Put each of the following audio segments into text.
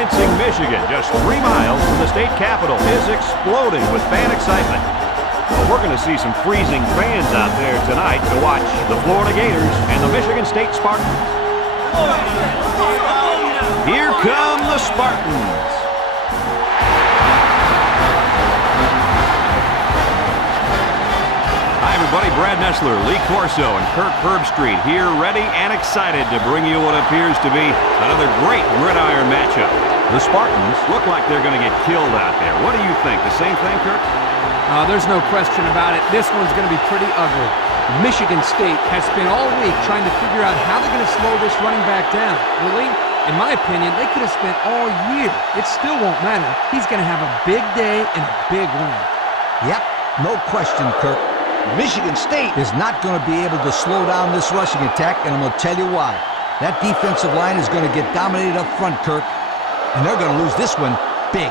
Lansing, Michigan, just 3 miles from the state capitol, is exploding with fan excitement. Well, we're going to see some freezing fans out there tonight to watch the Florida Gators and the Michigan State Spartans. Here come the Spartans. Hi, everybody. Brad Nessler, Lee Corso, and Kirk Herbstreit here, ready and excited to bring you what appears to be another great gridiron matchup. The Spartans look like they're going to get killed out there. What do you think? The same thing, Kirk? There's no question about it. This one's going to be pretty ugly. Michigan State has spent all week trying to figure out how they're going to slow this running back down. Really, in my opinion, they could have spent all year. It still won't matter. He's going to have a big day and a big win. Yep, no question, Kirk. Michigan State is not going to be able to slow down this rushing attack, and I'm going to tell you why. That defensive line is going to get dominated up front, Kirk, and they're going to lose this one big.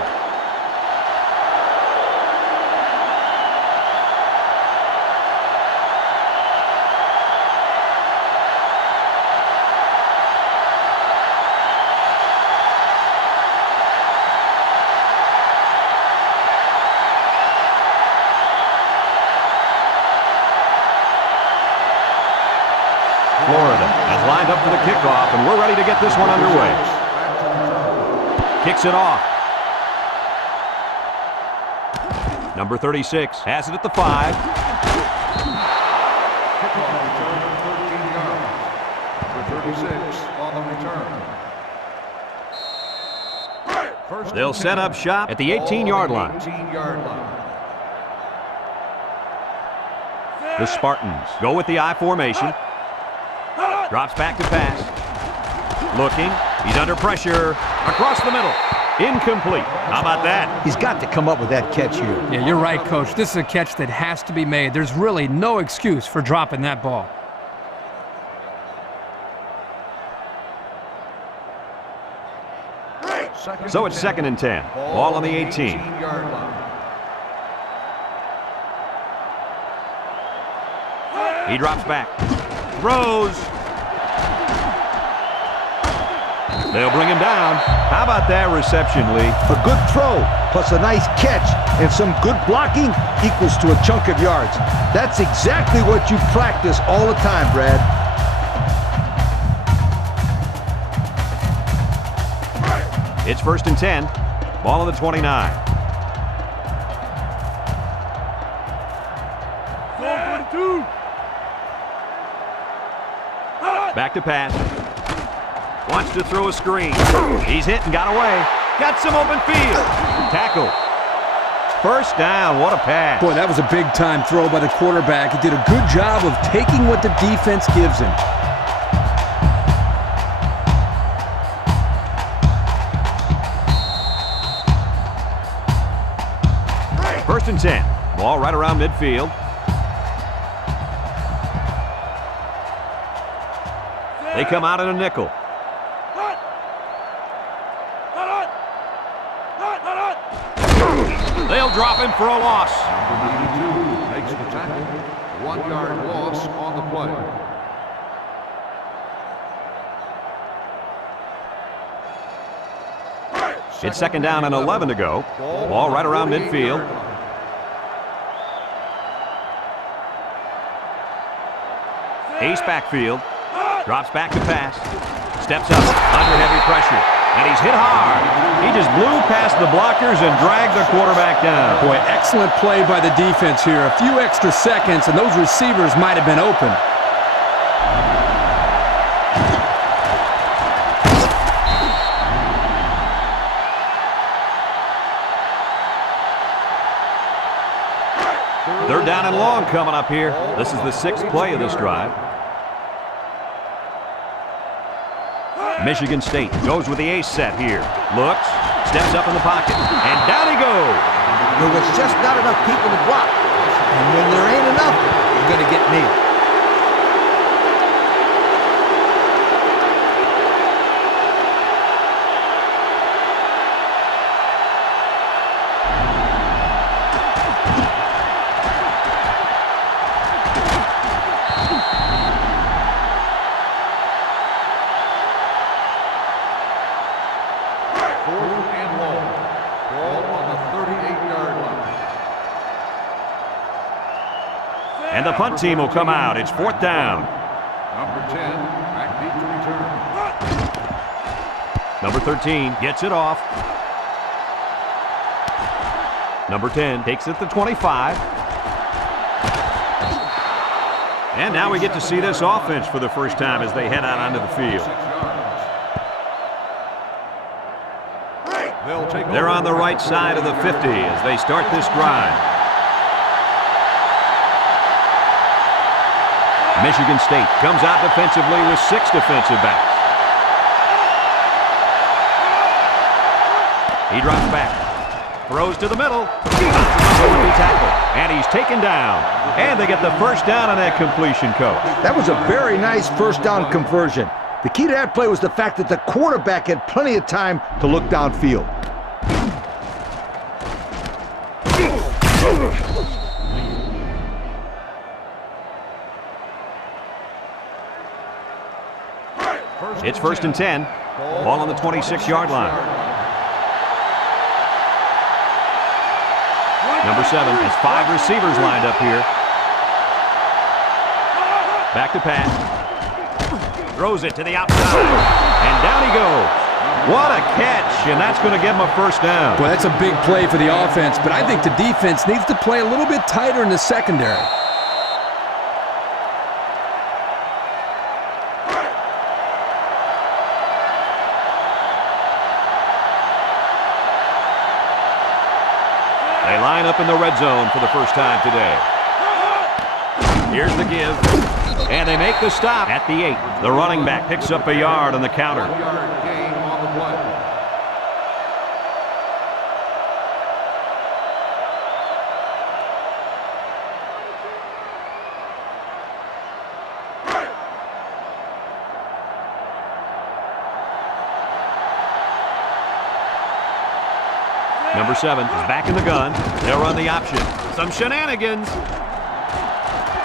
Florida has lined up for the kickoff, and we're ready to get this one underway. Kicks it off. Number 36 has it at the 5. Kickoff return of 13 yards. Number 36 on the return. They'll set up shop at the 18-yard line. The Spartans go with the I formation. Drops back to pass. Looking. He's under pressure. Across the middle. Incomplete. How about that? He's got to come up with that catch here. Yeah, you're right, Coach. This is a catch that has to be made. There's really no excuse for dropping that ball. So it's 2nd and 10. Ball on the 18. He drops back. Throws. They'll bring him down. How about that reception, Lee? A good throw plus a nice catch and some good blocking equals to a chunk of yards. That's exactly what you practice all the time, Brad. It's 1st and 10. Ball on the 29. Back to pass. Wants to throw a screen. He's hit and got away. Got some open field. Tackle. 1st down. What a pass. Boy, that was a big-time throw by the quarterback. He did a good job of taking what the defense gives him. 1st and 10. Ball right around midfield. They come out in a nickel. They'll drop him for a loss. Number 82 makes the tackle. 1-yard loss on the play. It's 2nd down and 11 to go. Ball right around midfield. Ace backfield. Drops back to pass. Steps up under heavy pressure. And he's hit hard. He just blew past the blockers and dragged the quarterback down. Boy, excellent play by the defense here. A few extra seconds, and those receivers might have been open. Third down and long coming up here. This is the 6th play of this drive. Michigan State goes with the ace set here. Looks, steps up in the pocket, and down he goes. There was just not enough people to block. And when there ain't enough, you're going to get nailed. 4th and long. Ball on the 38-yard line. And the punt team will come out. It's 4th down. Number 10, back deep to return. Number 13 gets it off. Number 10 takes it to 25. And now we get to see this offense for the first time as they head out onto the field. They're on the right side of the 50 as they start this drive. Michigan State comes out defensively with 6 defensive backs. He drops back, throws to the middle, tackle, and he's taken down. And they get the first down on that completion, Coach. That was a very nice first down conversion. The key to that play was the fact that the quarterback had plenty of time to look downfield. It's 1st and 10. Ball on the 26-yard line. Number 7 has 5 receivers lined up here. Back to pass. Throws it to the outside. And down he goes. What a catch, and that's going to give him a first down. Well, that's a big play for the offense, but I think the defense needs to play a little bit tighter in the secondary. They line up in the red zone for the first time today. Here's the give. And they make the stop at the 8. The running back picks up a yard on the counter. 1-yard gain on the play. Number 7 is back in the gun. They'll run the option. Some shenanigans.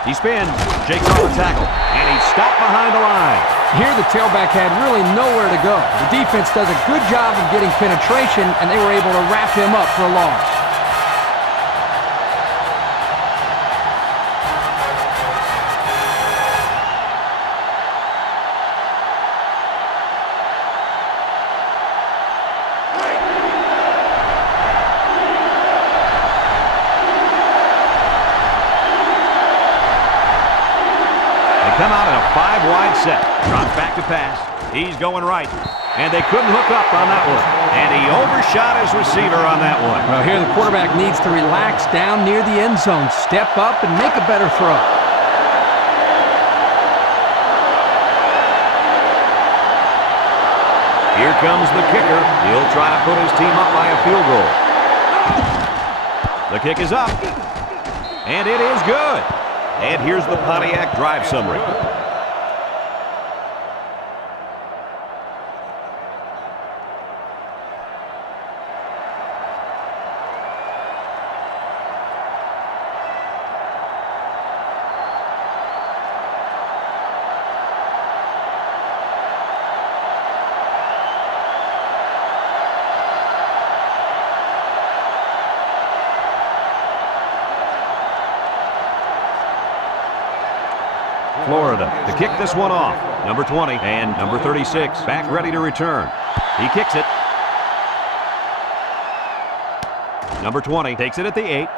He spins, shakes off the tackle, and he's stopped behind the line. Here the tailback had really nowhere to go. The defense does a good job of getting penetration, and they were able to wrap him up for a loss. Come out in a 5-wide set. Drops back to pass. He's going right. And they couldn't hook up on that one. And he overshot his receiver on that one. Well, here the quarterback needs to relax down near the end zone. Step up and make a better throw. Here comes the kicker. He'll try to put his team up by a field goal. The kick is up. And it is good. And here's the Pontiac drive summary. Florida to kick this one off. Number 20 and number 36 back ready to return. He kicks it. Number 20 takes it at the 8.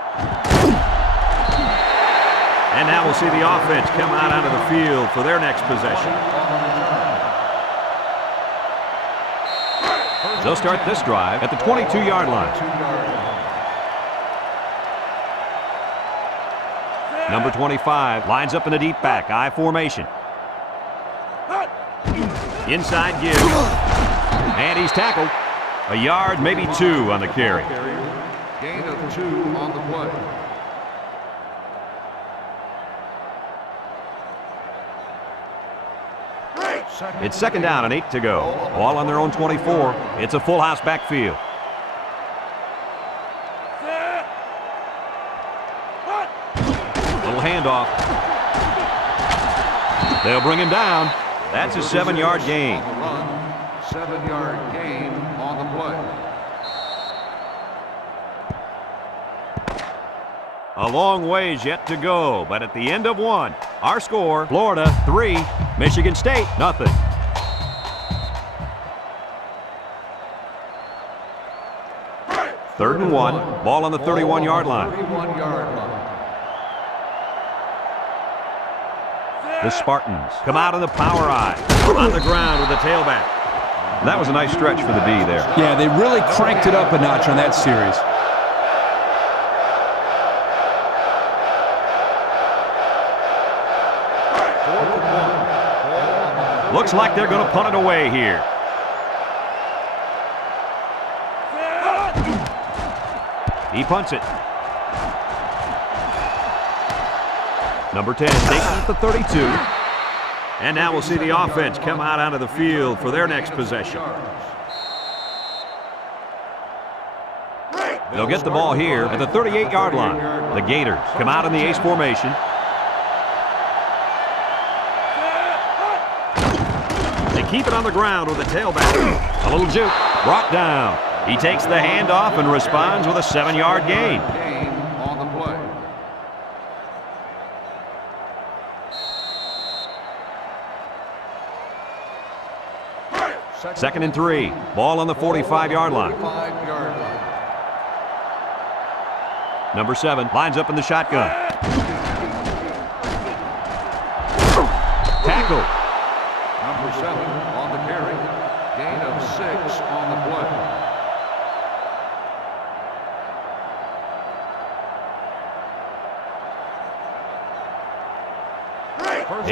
And now we'll see the offense come out onto the field for their next possession. They'll start this drive at the 22-yard line. Number 25 lines up in a deep back, I formation. Inside give. And he's tackled. A yard, maybe 2 on the carry. Gain of 2 on the play. It's 2nd down and 8 to go. All on their own 24. It's a full house backfield. Little handoff. They'll bring him down. That's a 7-yard gain. 7-yard gain on the play. A long ways yet to go, but at the end of one, our score, Florida 3, Michigan State nothing. Third and one, ball on the 31-yard line. 31-yard line. The Spartans come out in the power eye, on the ground with the tailback. That was a nice stretch for the D there. Yeah, they really cranked it up a notch on that series. Looks like they're going to punt it away here. He punts it. Number 10 takes it at the 32. And now we'll see the offense come out onto the field for their next possession. They'll get the ball here at the 38-yard line. The Gators come out in the ace formation. They keep it on the ground with the tailback. A little juke, brought down. He takes the handoff and responds with a 7-yard gain. Gain on the play. Second and 3. Ball on the 45-yard line. 45-yard line. Number 7 lines up in the shotgun. Tackle. Number 7 on the carry. Gain of 6 on the play.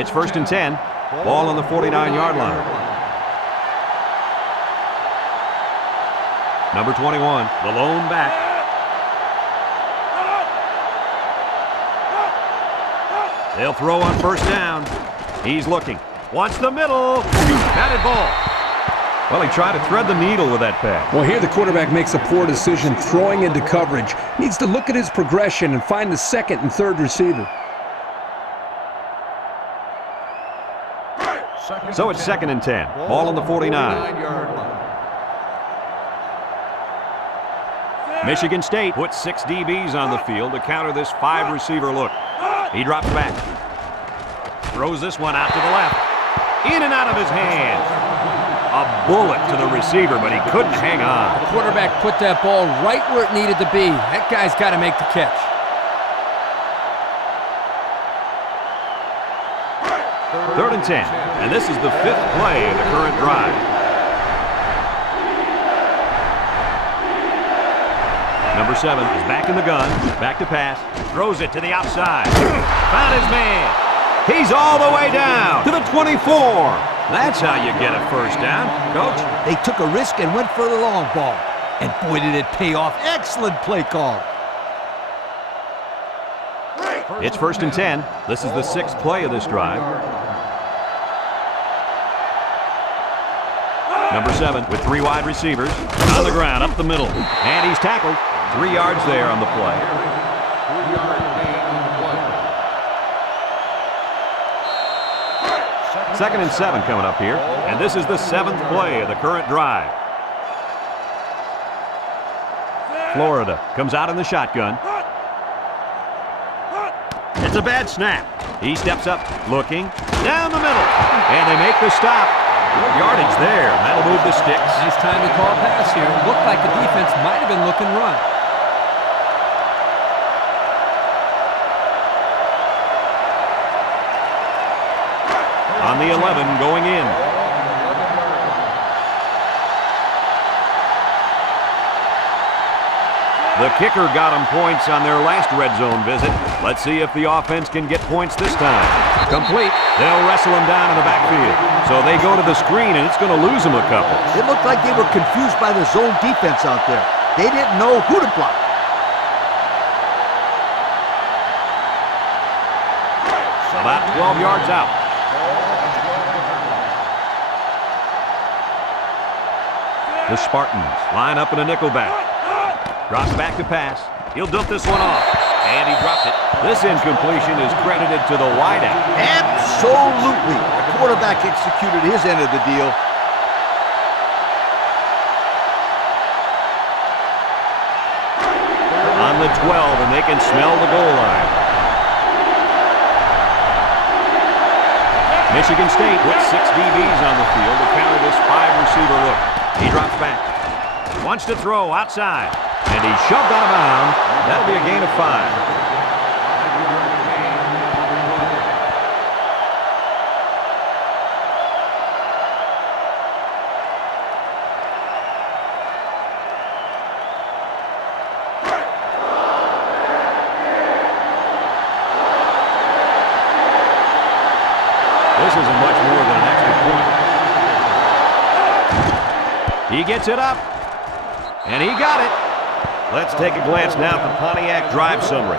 It's first and 10. Ball on the 49-yard line. Number 21, the lone back. They'll throw on first down. He's looking. Wants the middle. Batted ball. Well, he tried to thread the needle with that pass. Well, here the quarterback makes a poor decision throwing into coverage. Needs to look at his progression and find the second and third receiver. So it's second and 10. Ball on the 49. 49-yard line. Michigan State puts 6 DBs on the field to counter this 5-receiver look. He drops back. Throws this one out to the left. In and out of his hands. A bullet to the receiver, but he couldn't hang on. The quarterback put that ball right where it needed to be. That guy's got to make the catch. Third and 10, and this is the 5th play of the current drive. Number 7 is back in the gun, back to pass, throws it to the outside. Found his man. He's all the way down to the 24. That's how you get a first down, Coach. They took a risk and went for the long ball. And boy, did it pay off. Excellent play call. It's first and 10. This is the 6th play of this drive. Number 7 with 3 wide receivers. On the ground, up the middle. And he's tackled. 3 yards there on the play. 3-yard gain on the play. Second and 7 coming up here. And this is the 7th play of the current drive. Florida comes out in the shotgun. It's a bad snap. He steps up, looking, down the middle. And they make the stop. Good yardage there. That'll move the sticks. Nice time to call a pass here. Looked like the defense might have been looking run. On the 11 going in. The kicker got them points on their last red zone visit. Let's see if the offense can get points this time. Complete. They'll wrestle him down in the backfield. So they go to the screen, and it's going to lose them a couple. It looked like they were confused by the zone defense out there. They didn't know who to block. About 12 yards out. The Spartans line up in a nickel back. Drops back to pass. He'll dump this one off. And he dropped it. This incompletion is credited to the wideout. Absolutely. The quarterback executed his end of the deal. On the 12, and they can smell the goal line. Michigan State with 6 DBs on the field to counter this 5-receiver look. He drops back. Wants to throw outside. And he's shoved out of bounds. That'll be a gain of 5. This isn't much more than an extra point. He gets it up. And he got it. Let's take a glance now at the Pontiac drive summary.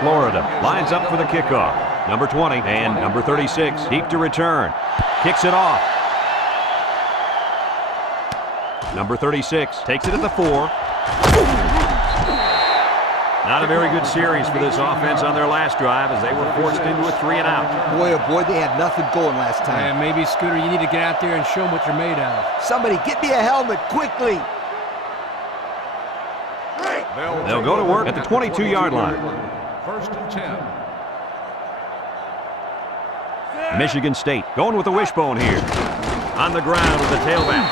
Florida lines up for the kickoff. Number 20 and number 36 deep to return. Kicks it off. Number 36 takes it at the 4. Not a very good series for this offense on their last drive as they were forced into a 3-and-out. Boy, oh boy, they had nothing going last time. And maybe, Scooter, you need to get out there and show them what you're made of. Somebody get me a helmet quickly. They'll go to work at the 22-yard line. 1st and 10. Michigan State going with the wishbone here. On the ground with the tailback.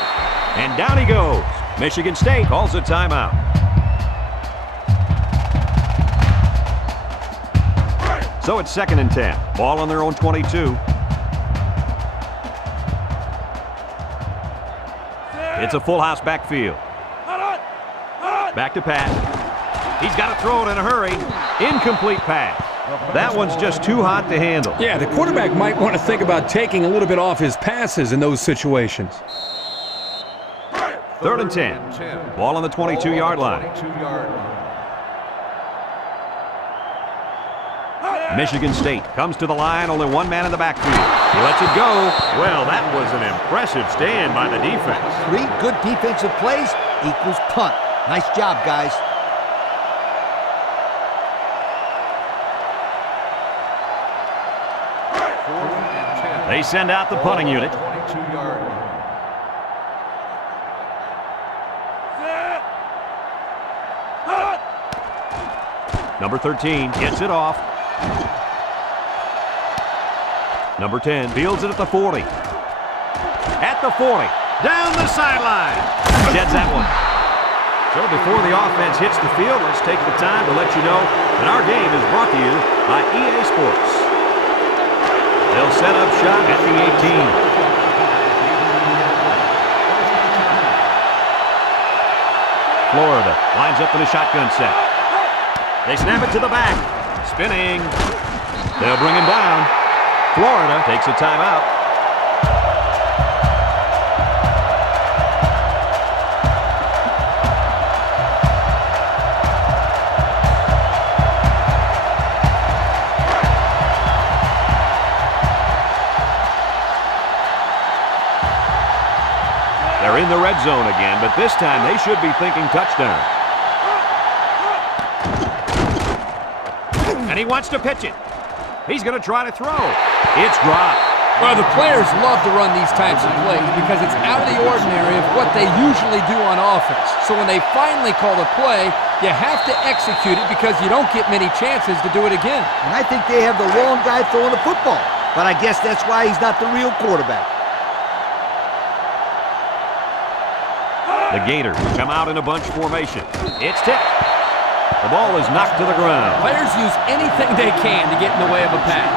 And down he goes. Michigan State calls a timeout. So it's 2nd and 10. Ball on their own 22. It's a full house backfield. Back to pass. He's got to throw it in a hurry. Incomplete pass. That one's just too hot to handle. Yeah, the quarterback might want to think about taking a little bit off his passes in those situations. 3rd and 10. Ball on the 22-yard line. Michigan State comes to the line, only one man in the backfield. He lets it go. Well, that was an impressive stand by the defense. 3 good defensive plays equals punt. Nice job, guys. They send out the punting unit. 22-yard. Number 13 gets it off. Number 10 fields it at the 40. At the 40. Down the sideline. Sheds that one. So before the offense hits the field, let's take the time to let you know that our game is brought to you by EA Sports. They'll set up shop at the 18. Florida lines up in a shotgun set. They snap it to the back. Spinning. They'll bring him down. Florida takes a timeout. They're in the red zone again, but this time they should be thinking touchdown. And he wants to pitch it. He's going to try to throw. It's dropped. Well, the players love to run these types of plays because it's out of the ordinary of what they usually do on offense. So when they finally call the play, you have to execute it because you don't get many chances to do it again. And I think they have the wrong guy throwing the football. But I guess that's why he's not the real quarterback. The Gators come out in a bunch formation. It's tipped. The ball is knocked to the ground. Players use anything they can to get in the way of a pass.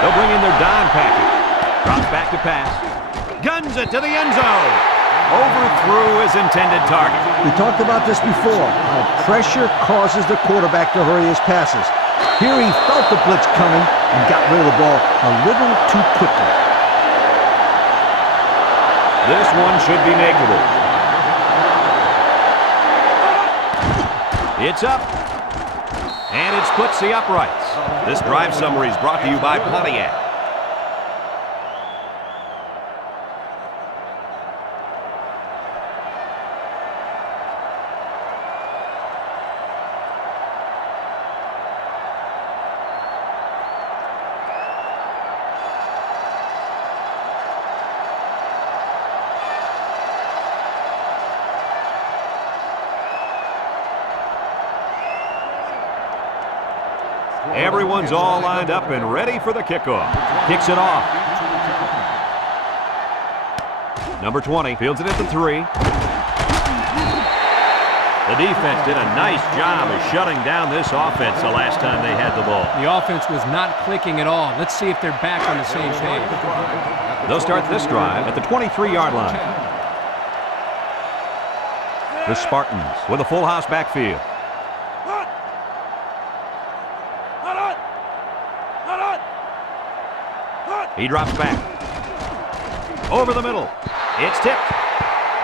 They'll bring in their dime package. Drops back to pass. Guns it to the end zone. Overthrew his intended target. We talked about this before, how pressure causes the quarterback to hurry his passes. Here he felt the blitz coming and got rid of the ball a little too quickly. This one should be makeable. It's up. And it splits the uprights. This drive summary is brought to you by Pontiac. Everyone's all lined up and ready for the kickoff. Kicks it off. Number 20 fields it at the 3. The defense did a nice job of shutting down this offense the last time they had the ball. The offense was not clicking at all. Let's see if they're back on the same page. They'll start this drive at the 23-yard line. The Spartans with a full house backfield. He drops back. Over the middle. It's tipped.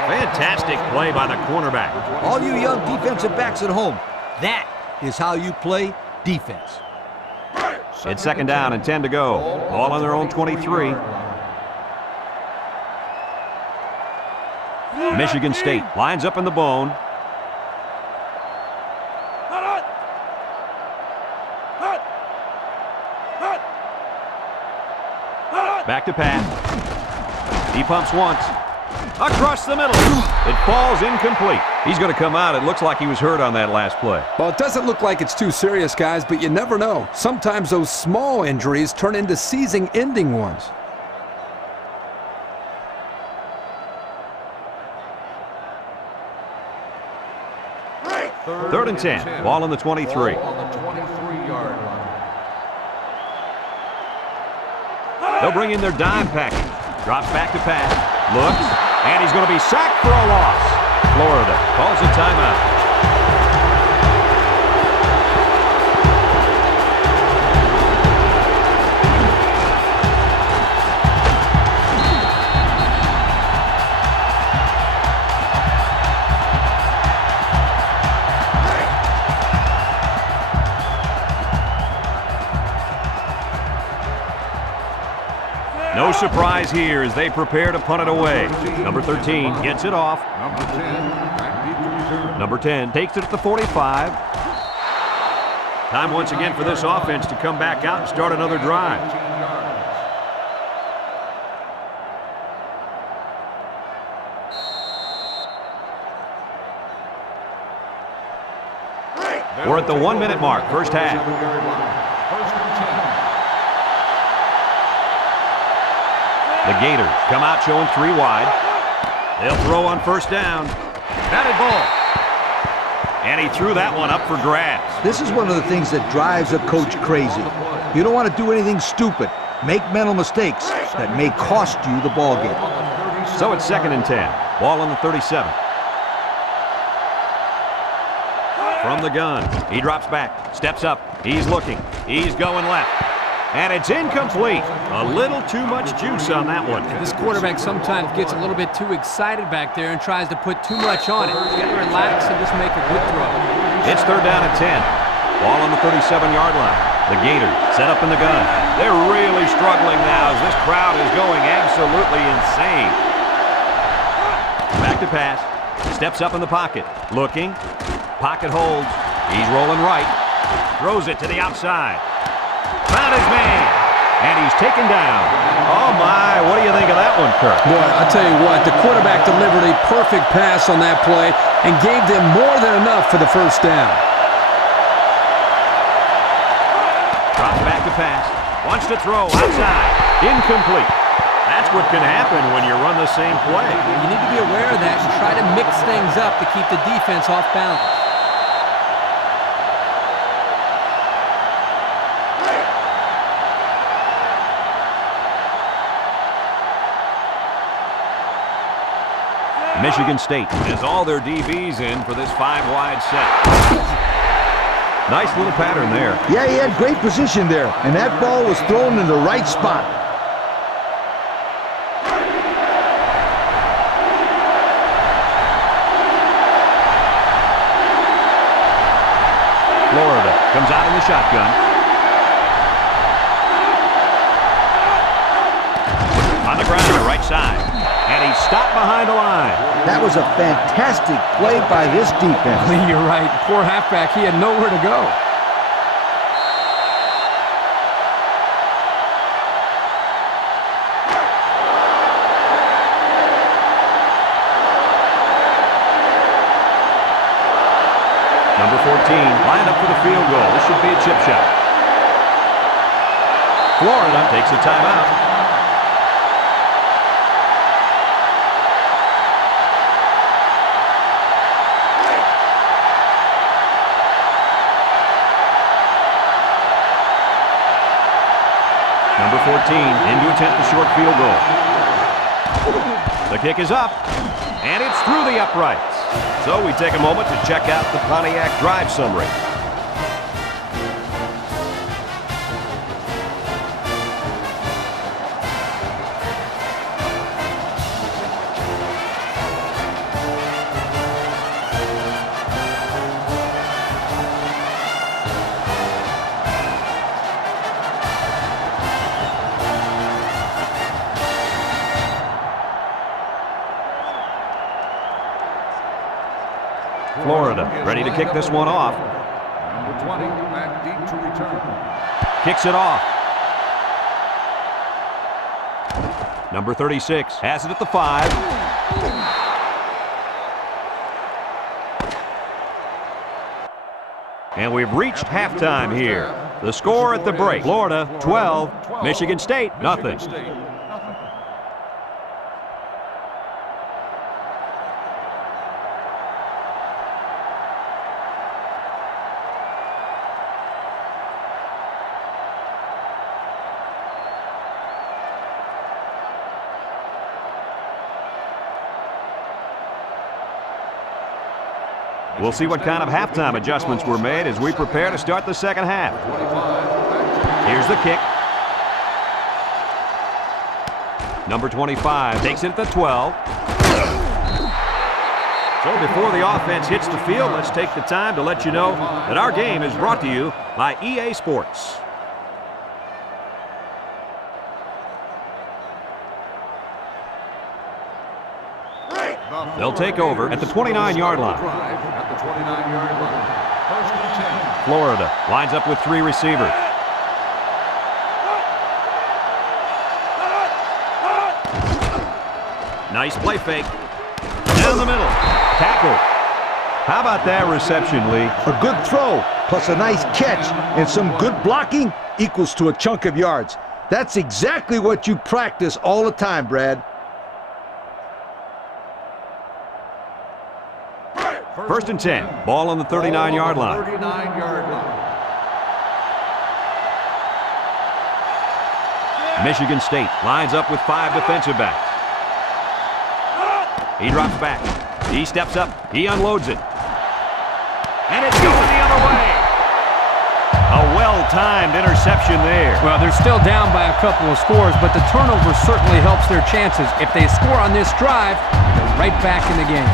Fantastic play by the cornerback. All you young defensive backs at home, that is how you play defense. It's second down and 10 to go. Ball on their own 23. Michigan State lines up in the bone. Back to pass. He pumps once. Across the middle. It falls incomplete. He's going to come out. It looks like he was hurt on that last play. Well, it doesn't look like it's too serious, guys, but you never know. Sometimes those small injuries turn into season-ending ones. Third and 10. Ball on the 23. They'll bring in their dime package. Drops back to pass. Looks. And he's going to be sacked for a loss. Florida calls a timeout. No surprise here as they prepare to punt it away. Number 13 gets it off. Number 10 takes it at the 45. Time once again for this offense to come back out and start another drive. We're at the 1-minute mark, first half. The Gators come out showing 3 wide. They'll throw on first down. Batted ball. And he threw that one up for grabs. This is one of the things that drives a coach crazy. You don't want to do anything stupid. Make mental mistakes that may cost you the ball game. So it's second and 10. Ball on the 37. From the gun. He drops back. Steps up. He's looking. He's going left. And it's incomplete. A little too much juice on that one. This quarterback sometimes gets a little bit too excited back there and tries to put too much on it. He's got to relax and just make a good throw. It's third down and 10. Ball on the 37-yard line. The Gators set up in the gun. They're really struggling now as this crowd is going absolutely insane. Back to pass. Steps up in the pocket. Looking. Pocket holds. He's rolling right. Throws it to the outside. Found his man, and he's taken down. Oh, my, what do you think of that one, Kirk? Boy, I'll tell you what, the quarterback delivered a perfect pass on that play and gave them more than enough for the first down. Drops back to pass. Wants to throw outside. Incomplete. That's what can happen when you run the same play. You need to be aware of that and try to mix things up to keep the defense off balance. Michigan State has all their DBs in for this 5-wide set. Nice little pattern there. Yeah, he had great position there, and that ball was thrown in the right spot. Florida comes out in the shotgun. On the ground, right side. And he's stopped behind the line. That was a fantastic play by this defense. You're right. Poor halfback. He had nowhere to go. Number 14 lined up for the field goal. This should be a chip shot. Florida takes a timeout. Number 14 in to attempt the short field goal. The kick is up, and it's through the uprights. So we take a moment to check out the Pontiac drive summary. Florida ready to kick this one off. Number 20 back deep to return. Kicks it off. Number 36 has it at the 5. And we've reached halftime here. The score at the break, Florida 12, Michigan State nothing. We'll see what kind of halftime adjustments were made as we prepare to start the second half. Here's the kick. Number 25 takes it at the 12. So before the offense hits the field, let's take the time to let you know that our game is brought to you by EA Sports. They'll take over at the 29-yard line. Florida lines up with 3 receivers. Nice play fake. Down the middle. Tackle. How about that reception, Lee? A good throw, plus a nice catch, and some good blocking equals to a chunk of yards. That's exactly what you practice all the time, Brad. First and 10. Ball on the 39-yard line. 39-yard line. Michigan State lines up with 5 defensive backs. He drops back. He steps up. He unloads it. And it's going the other way. A well-timed interception there. Well, they're still down by a couple of scores, but the turnover certainly helps their chances. If they score on this drive, they're right back in the game.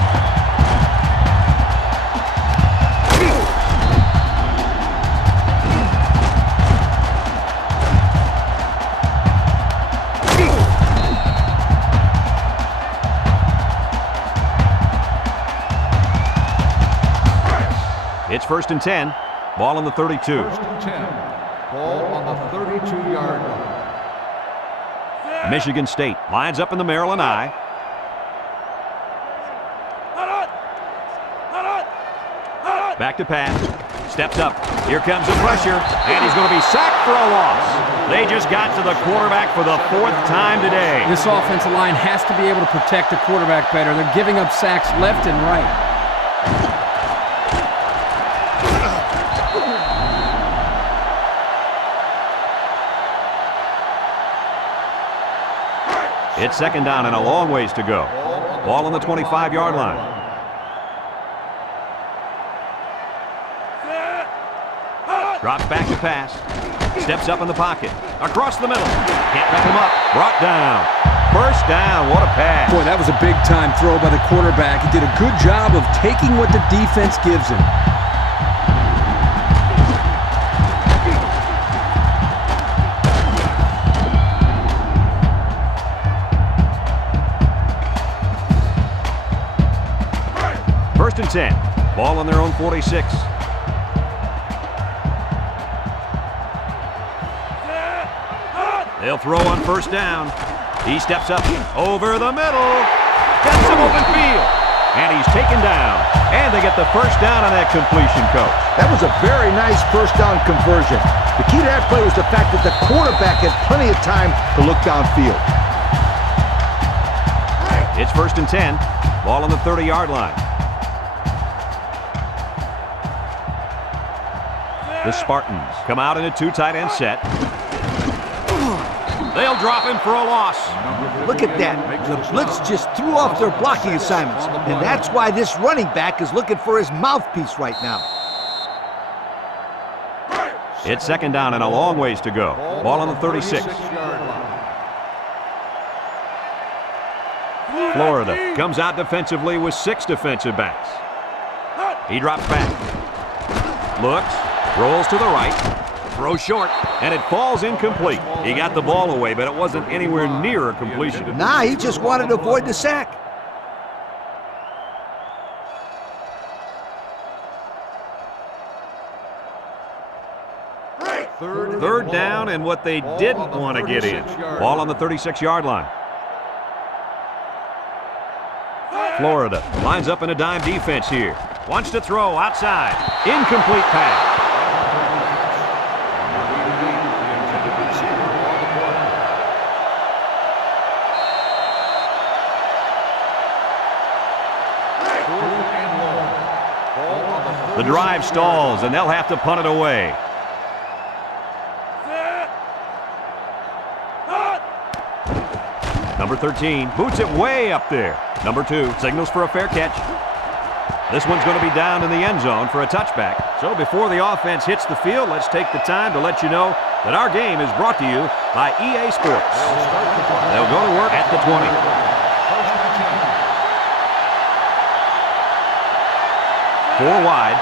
It's first and 10. Ball on the 32. First and 10. Ball on the 32-yard line. Michigan State lines up in the Maryland I. Back to pass. Steps up. Here comes the pressure. And he's going to be sacked for a loss. They just got to the quarterback for the 4th time today. This offensive line has to be able to protect the quarterback better. They're giving up sacks left and right. It's second down and a long ways to go. Ball on Ball on the 25-yard line. Drops back to pass. Steps up in the pocket. Across the middle. Can't pick him up. Brought down. First down. What a pass. Boy, that was a big-time throw by the quarterback. He did a good job of taking what the defense gives him. First and 10. Ball on their own 46. They'll throw on first down. He steps up over the middle. Gets some open field. And he's taken down. And they get the first down on that completion, Coach. That was a very nice first down conversion. The key to that play was the fact that the quarterback had plenty of time to look downfield. It's first and 10. Ball on the 30-yard line. The Spartans come out in a two tight end set. They'll drop him for a loss. Look at that. The blitz just threw off their blocking assignments. And that's why this running back is looking for his mouthpiece right now. It's second down and a long ways to go. Ball on the 36. Florida comes out defensively with 6 defensive backs. He drops back. Looks. Rolls to the right. Throw short. And it falls incomplete. He got the ball away, but it wasn't anywhere near a completion. Nah, he just wanted to avoid the sack. Third down and what they didn't want to get in. Ball on the 36-yard line. Florida lines up in a dime defense here. Wants to throw outside. Incomplete pass. The drive stalls, and they'll have to punt it away. Number 13 boots it way up there. Number 2 signals for a fair catch. This one's going to be down in the end zone for a touchback. So before the offense hits the field, let's take the time to let you know that our game is brought to you by EA Sports. They'll go to work at the 20. 4 wide.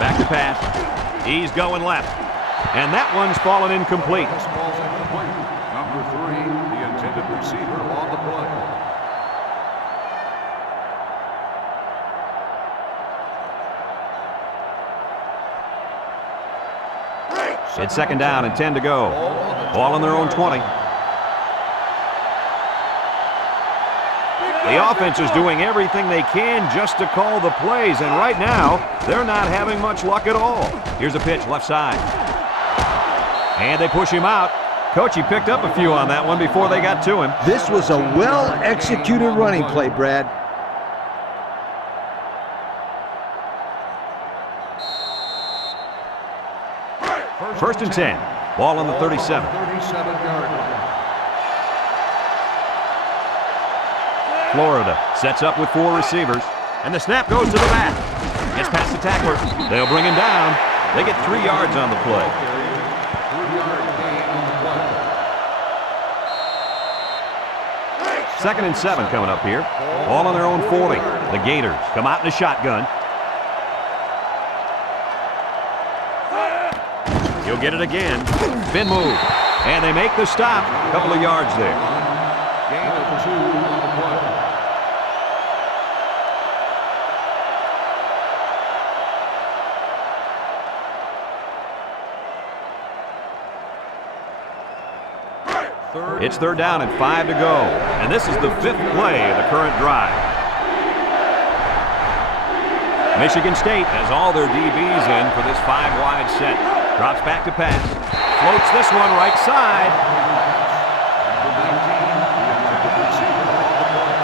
Back to pass. He's going left. And that one's fallen incomplete. Number 3, the intended receiver on the play. It's second down and 10 to go. Ball on their own 20. The offense is doing everything they can just to call the plays, and right now, they're not having much luck at all. Here's a pitch, left side. And they push him out. Coach, he picked up a few on that one before they got to him. This was a well-executed running play, Brad. First and 10. Ball on the 37. 37-yard line. Florida sets up with 4 receivers, and the snap goes to the back. Gets past the tackler. They'll bring him down. They get 3 yards on the play. 3-yard gain on the play. Second and 7 coming up here. Ball on their own 40. The Gators come out in a shotgun. He'll get it again. Spin move. And they make the stop. A couple of yards there. Gain of 2 on the play. It's third down and 5 to go. And this is the 5th play of the current drive. Michigan State has all their DBs in for this 5-wide set. Drops back to pass. Floats this one right side. Number 19, the intended receiver on the play.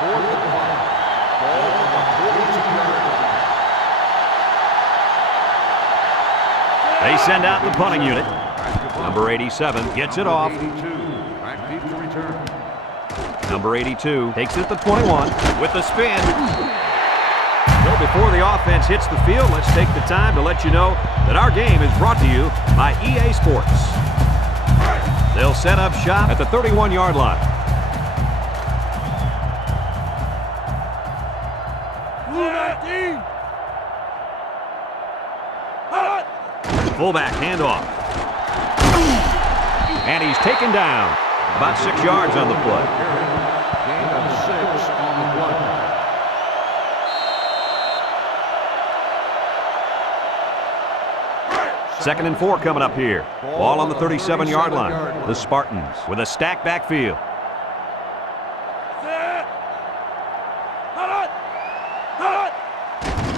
Fourth and 1. Ball on They send out the punting unit. Number 87 gets it off. 82. Back deep to return. Number 82 takes it to 21 with the spin. So before the offense hits the field, let's take the time to let you know that our game is brought to you by EA Sports. They'll set up shop at the 31-yard line. Fullback handoff. And he's taken down. About 6 yards on the play. Gain of 6 on the play. Second and 4 coming up here. Ball on the 37-yard line. The Spartans with a stacked backfield.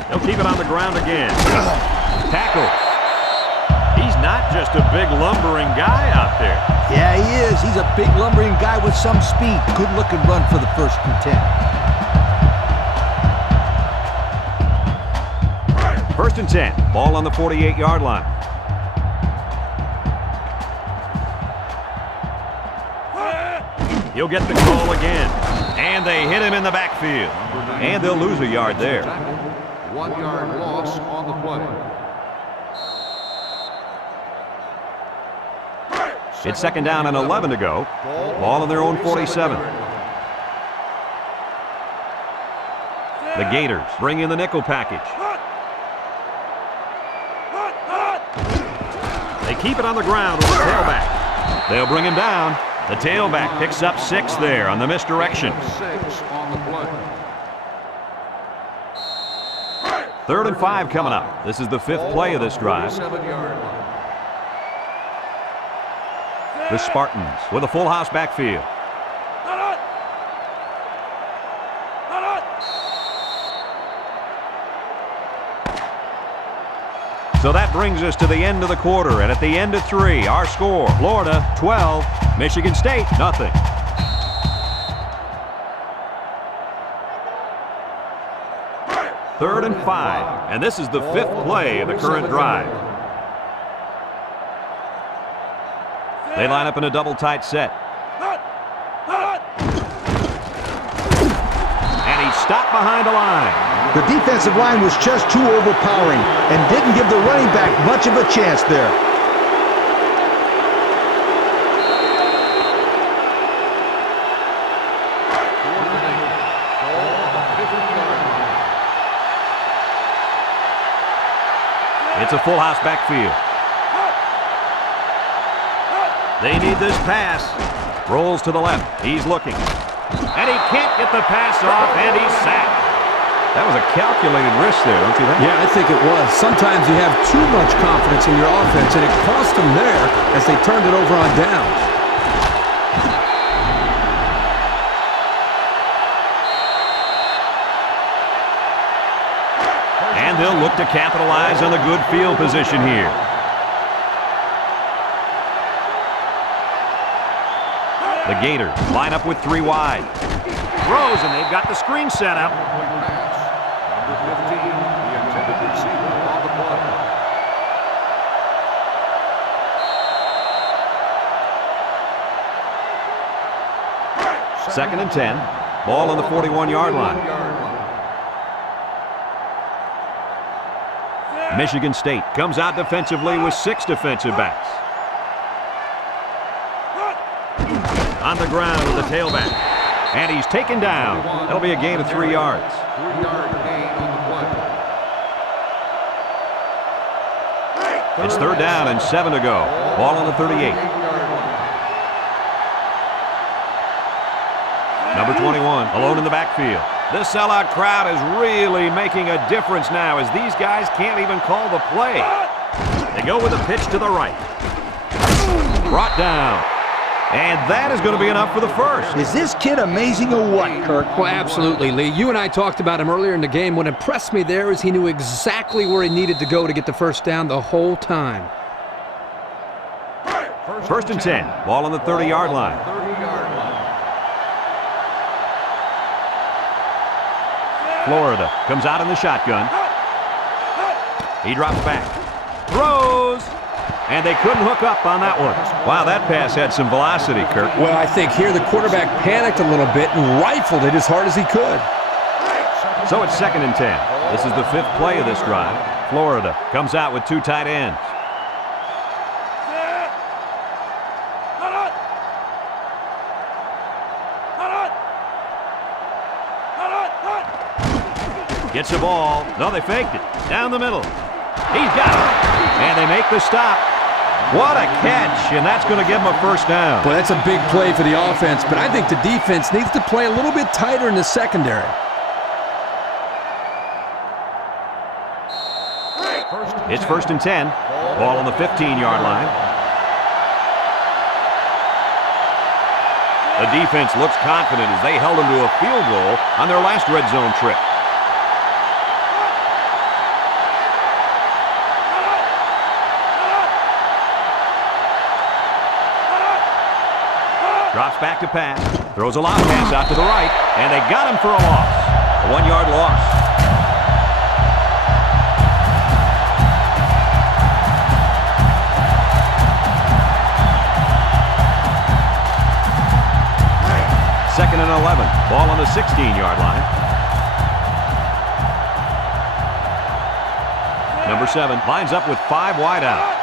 They'll keep it on the ground again. Tackle. He's not just a big lumbering guy out there. Yeah, he is. He's a big lumbering guy with some speed. Good looking run for the first and 10. First and 10. Ball on the 48-yard line. He'll get the call again. And they hit him in the backfield. And they'll lose a yard there. 1 yard loss on the play. It's second down and 11 to go. Ball on their own 47. The Gators bring in the nickel package. They keep it on the ground with the tailback. They'll bring him down. The tailback picks up 6 there on the misdirection. 6 on the play. Third and 5 coming up. This is the 5th play of this drive. 7-yard line. The Spartans with a full house backfield. So that brings us to the end of the quarter, and at the end of 3, our score, Florida 12, Michigan State nothing. Third and 5, and this is the 5th play of the current drive. They line up in a double tight set. And he's stopped behind the line. The defensive line was just too overpowering and didn't give the running back much of a chance there. It's a full house backfield. They need this pass. Rolls to the left. He's looking. And he can't get the pass off, and he's sacked. That was a calculated risk there, don't you think? Yeah, I think it was. Sometimes you have too much confidence in your offense, and it cost them there as they turned it over on downs. And they'll look to capitalize on the good field position here. The Gators line up with 3 wide. Throws, and they've got the screen set up. Number 15, the intended receiver on the play. Second and 10. Ball on the 41-yard line. Michigan State comes out defensively with 6 defensive backs. On the ground with the tailback. And he's taken down. That'll be a gain of 3 yards. 3-yard gain on the play. It's third down and 7 to go. Ball on the 38. Number 21 alone in the backfield. This sellout crowd is really making a difference now as these guys can't even call the play. They go with a pitch to the right. Brought down. And that is going to be enough for the first. Is this kid amazing or what, Kirk? Well, absolutely, Lee. You and I talked about him earlier in the game. What impressed me there is he knew exactly where he needed to go to get the first down the whole time. First and 10. Ball on the 30-yard line. 30-yard line. Florida comes out in the shotgun. He drops back. throws, and they couldn't hook up on that one. Wow, that pass had some velocity, Kirk. Well, I think here the quarterback panicked a little bit and rifled it as hard as he could. So it's 2nd and 10. This is the 5th play of this drive. Florida comes out with 2 tight ends. Gets the ball. No, they faked it. Down the middle. He's got it. And they make the stop. What a catch, and that's going to give them a first down. Well, that's a big play for the offense, but I think the defense needs to play a little bit tighter in the secondary. It's 1st and 10. Ball on the 15-yard line. The defense looks confident as they held them to a field goal on their last red zone trip. Drops back to pass. Throws a lob pass out to the right, and they got him for a loss. A 1-yard loss. Second and 11. Ball on the 16-yard line. Number 7 lines up with 5 wide out.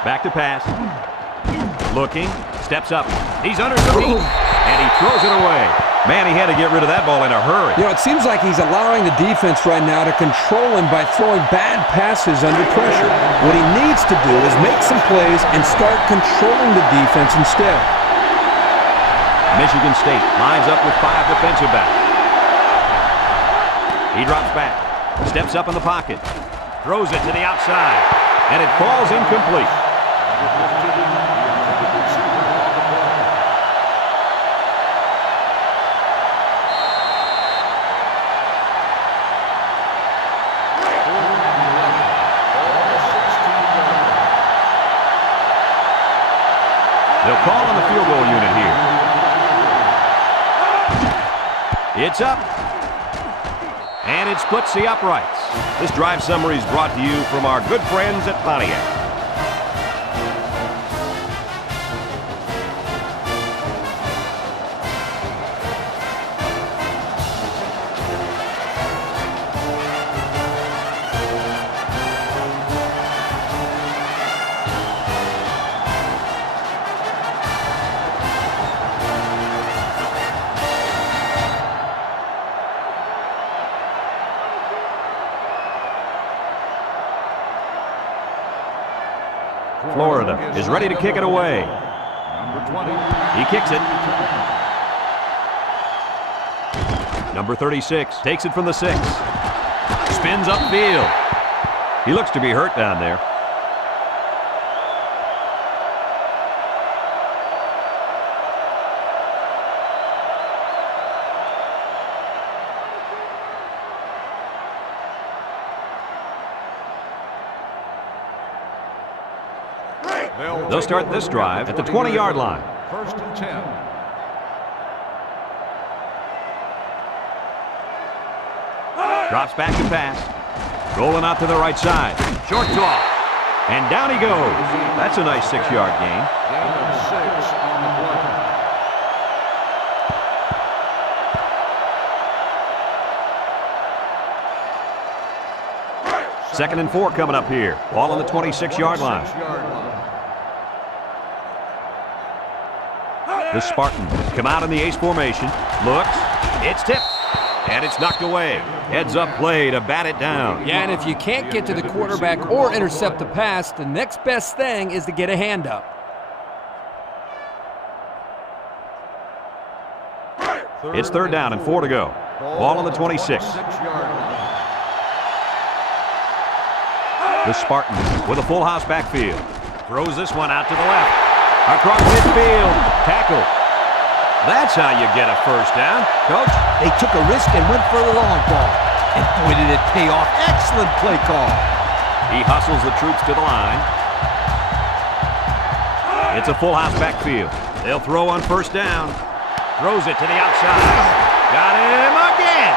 Back to pass. Looking. Steps up. He's under the feet. And he throws it away. Man, he had to get rid of that ball in a hurry. You know, it seems like he's allowing the defense right now to control him by throwing bad passes under pressure. What he needs to do is make some plays and start controlling the defense instead. Michigan State lines up with 5 defensive backs. He drops back. Steps up in the pocket. Throws it to the outside. And it falls incomplete. They'll call on the field goal unit here. It's up. And it splits the uprights. This drive summary is brought to you from our good friends at Pontiac. Florida is ready to kick it away. Number 20. He kicks it. Number 36 takes it from the 6. Spins upfield. He looks to be hurt down there. They'll start this drive at the 20-yard line. 1st and 10. Drops back to pass. Rolling out to the right side. Short toss. And down he goes. That's a nice 6-yard gain. Gain of 6 on the play. 2nd and 4 coming up here. Ball on the 26-yard line. The Spartans come out in the ace formation. Looks. It's tipped. And it's knocked away. Heads up play to bat it down. Yeah, and if you can't get to the quarterback or intercept the pass, the next best thing is to get a hand up. It's 3rd down and 4 to go. Ball on the 26. The Spartans with a full house backfield. Throws this one out to the left. Across midfield. Tackle. That's how you get a first down. Coach? They took a risk and went for the long ball. And boy, did it pay off. Excellent play call. He hustles the troops to the line. It's a full house backfield. They'll throw on 1st down. Throws it to the outside. Got him again.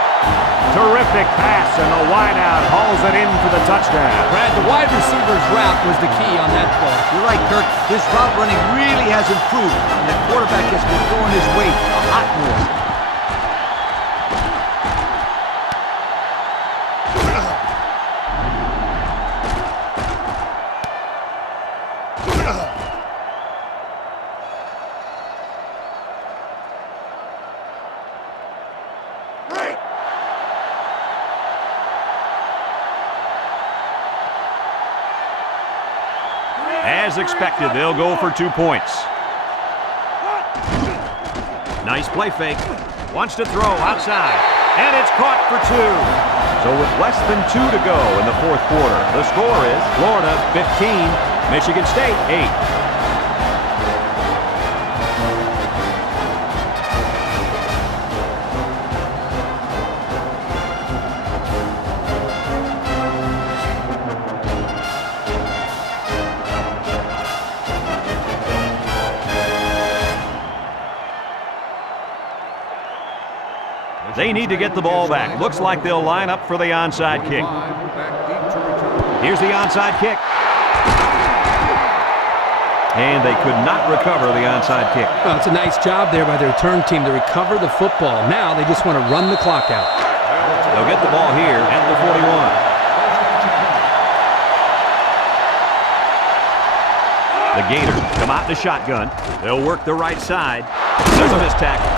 Terrific pass, and the wideout hauls it in for the touchdown. Brad, the wide receiver's route was the key on that play. You're right, Kirk. His route running really has improved, and the quarterback has been throwing his weight a lot more. As expected, they'll go for 2 points. Nice play fake. Wants to throw outside. And it's caught for 2. So with less than 2 to go in the fourth quarter, the score is Florida 15, Michigan State 8. They need to get the ball back. Looks like they'll line up for the onside kick. Here's the onside kick. And they could not recover the onside kick. Well, it's a nice job there by the return team to recover the football. Now they just want to run the clock out. They'll get the ball here at the 41. The Gators come out in the shotgun. They'll work the right side. There's a missed tackle.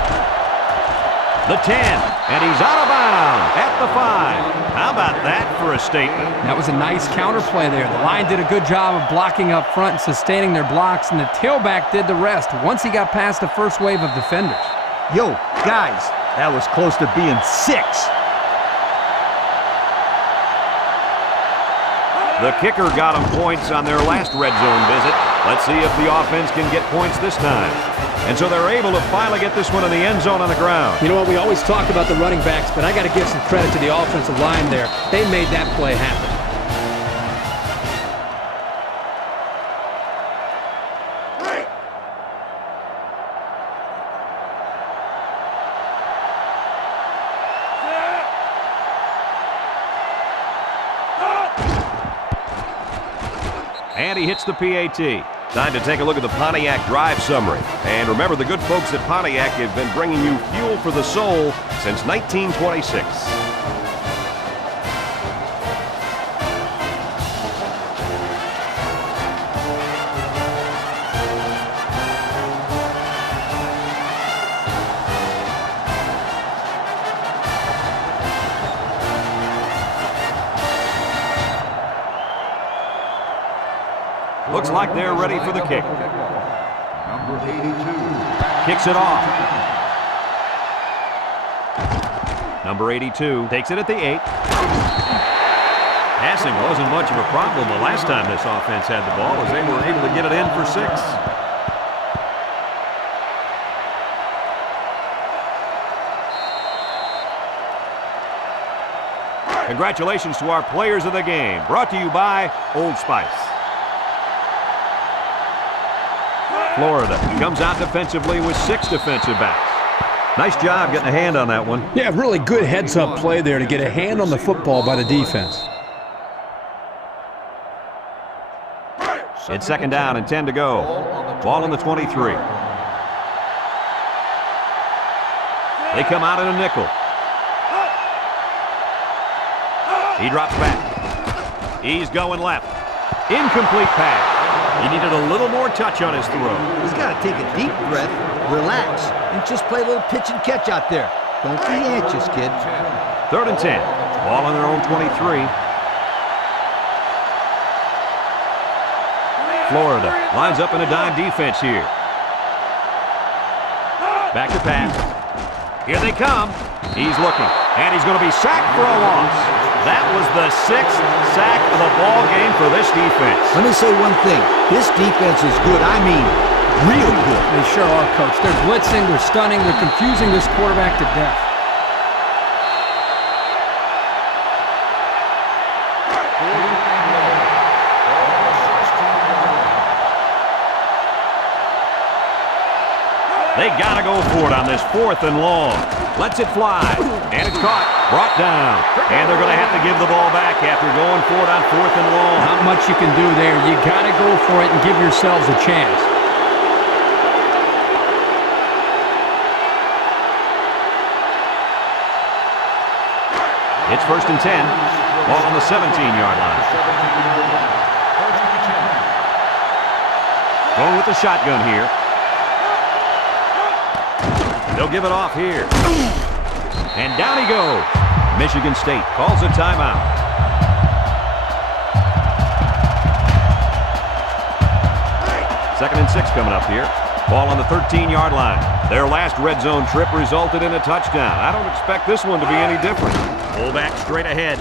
The 10, and he's out of bounds at the 5. How about that for a statement? That was a nice counter play there. The line did a good job of blocking up front and sustaining their blocks, and the tailback did the rest once he got past the first wave of defenders. Yo, guys, that was close to being 6. The kicker got them points on their last red zone visit. Let's see if the offense can get points this time. And so they're able to finally get this one in the end zone on the ground. You know what, we always talk about the running backs, but I got to give some credit to the offensive line there. They made that play happen. And he hits the PAT. Time to take a look at the Pontiac drive summary. And remember, the good folks at Pontiac have been bringing you fuel for the soul since 1926. Looks like they're ready for the kick. Number 82. Kicks it off. Number 82 takes it at the 8. Passing wasn't much of a problem the last time this offense had the ball, as they were able to get it in for 6. Congratulations to our players of the game. Brought to you by Old Spice. Florida comes out defensively with 6 defensive backs. Nice job getting a hand on that one. Yeah, really good heads-up play there to get a hand on the football by the defense. It's second down and 10 to go. Ball on the 23. They come out in a nickel. He drops back. He's going left. Incomplete pass. He needed a little more touch on his throw. He's got to take a deep breath, relax, and just play a little pitch and catch out there. Don't be anxious, kid. Third and 10. Ball on their own 23. Florida lines up in a dime defense here. Back to pass. Here they come. He's looking, and he's going to be sacked for a loss. That was the 6th sack of the ball game for this defense. Let me say one thing. This defense is good. I mean, real good. They sure are, Coach. They're blitzing, they're stunning, they're confusing this quarterback to death. They They got to go for it on this 4th and long. Lets it fly. And it's caught. Brought down. And they're going to have to give the ball back after going for it on 4th and long. Not much you can do there. You got to go for it and give yourselves a chance. It's 1st and 10. Ball on the 17-yard line. Going with the shotgun here. They'll give it off here. And down he goes. Michigan State calls a timeout. Second and 6 coming up here. Ball on the 13-yard line. Their last red zone trip resulted in a touchdown. I don't expect this one to be any different. Fullback straight ahead.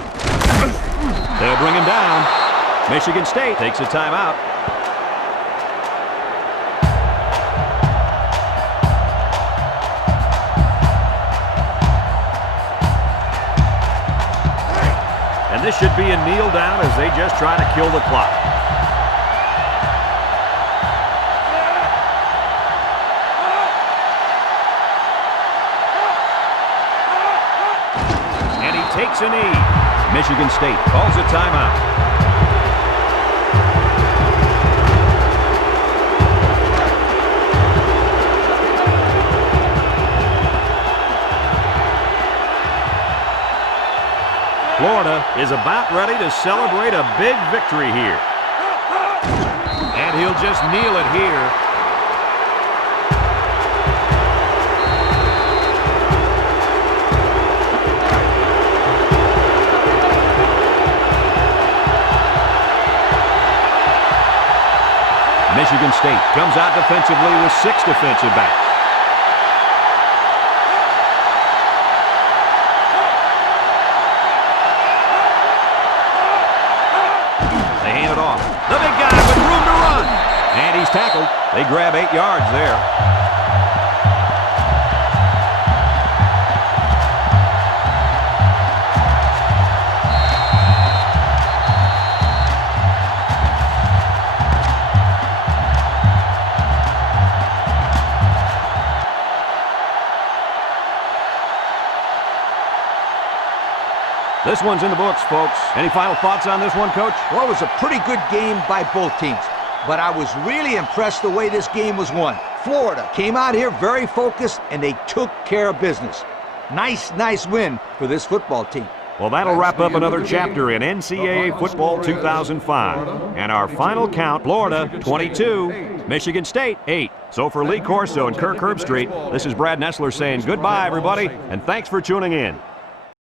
They'll bring him down. Michigan State takes a timeout. And this should be a kneel down as they just try to kill the clock. And he takes a knee. Michigan State calls a timeout. Florida is about ready to celebrate a big victory here. And he'll just kneel it here. Michigan State comes out defensively with 6 defensive backs. The big guy with room to run. And he's tackled. They grab 8 yards there. This one's in the books, folks. Any final thoughts on this one, Coach? Well, it was a pretty good game by both teams, but I was really impressed the way this game was won. Florida came out here very focused, and they took care of business. Nice win for this football team. Well, that'll wrap up another chapter in NCAA Football 2005. And our final count, Florida 22, Michigan State 8. So for Lee Corso and Kirk Herbstreit, this is Brad Nessler saying goodbye, everybody, and thanks for tuning in.